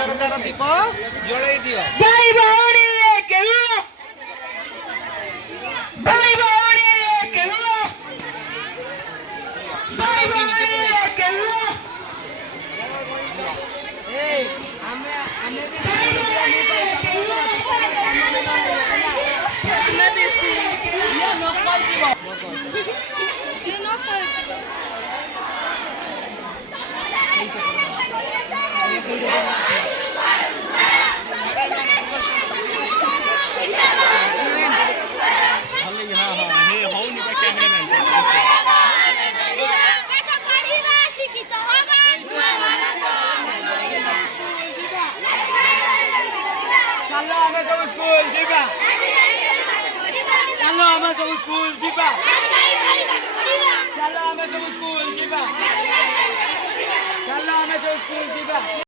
ସରକାର ଦୀପ ଜଳେଇ ଦିଅ। ଭାଇ ଭଉଣୀ ଏକ ହୁଅ, ଭାଇ ଭଉଣୀ ଏକ ହୁଅ, ଭାଇ ଭଉଣୀ ଏକ ହୁଅ। ଚାଲ ଆମେ ସବୁ ସ୍କୁଲ ଯିବା, ଚାଲ ଆମେ ସବୁ ସ୍କୁଲ ଯିବା, ଚାଲ ଆମେ ସବୁ ସ୍କୁଲ ଯିବା, ଚାଲ ଆମେ ସବୁ ସ୍କୁଲ ଯିବା।